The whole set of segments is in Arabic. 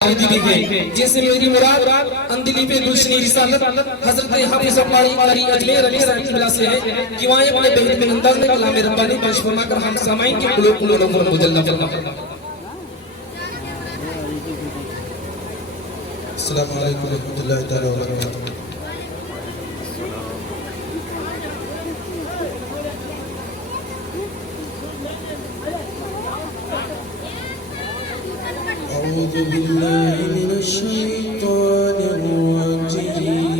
भी है जैसे मेरी मुराद अंदली पे गुलशनी रिसालत हजरत हाफिज कारी अजमेर अली रहमतुल्लाह से है कि वहां अपने बेहतरीन अंदाज में कलाम रब्बानी पेश फरमाकर हम सामाईन के कुलूब को मुजल्ला फरमाएं। अस्सलाम वालेकुम रहमतुल्लाहि तआला व बरकातहू। أعوذ بالله من الشيطان الرجيم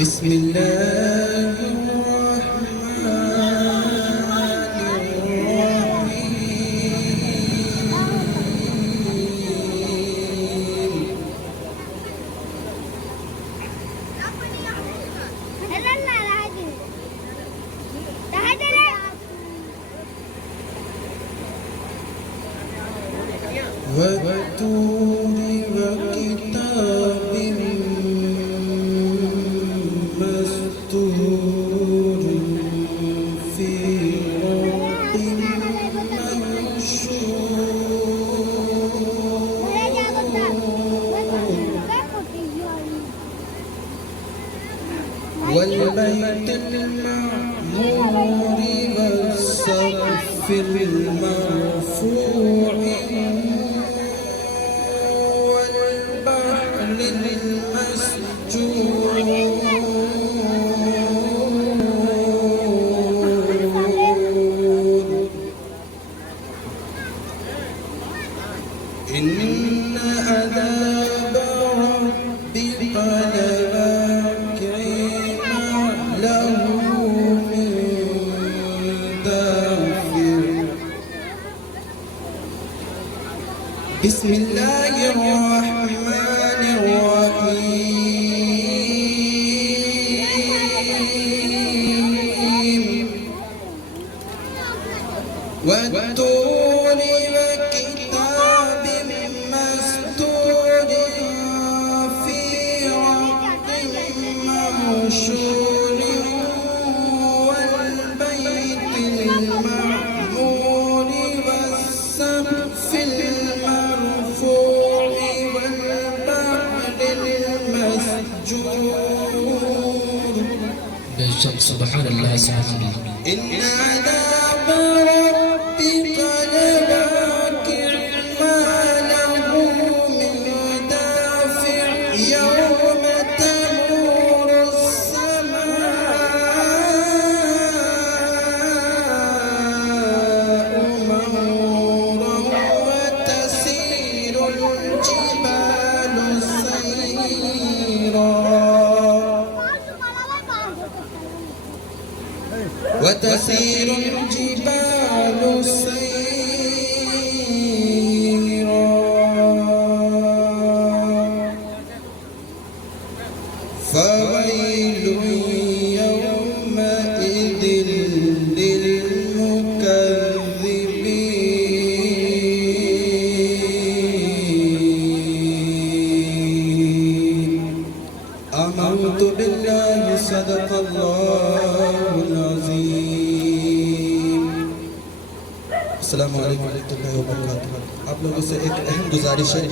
بسم الله والطور وكتاب مسطور في رق منشور والبيت المعمور والسقف المرفوع إن عذاب ربك لواقع له من دافع بسم الله الرحمن الرحيم والطور وكتاب مسطور في رق منشور والبيت المعمور والسقف المرفوع والبحر المسجور बेशक सुभान अल्लाह सुभान अल्लाह। إن عذاب ربك لواقع ما له من دافع يوم تمور السماء مورا وتسير الجبال سيرا وتسير الجبال سيرا فويل يومئذ للمكذبين آمنت بالله صدق الله العظيم। अस्सलाम वालेकुम रहमतुल्लाहि व बरकातहू। आप लोगों से एक अहम गुजारिश है,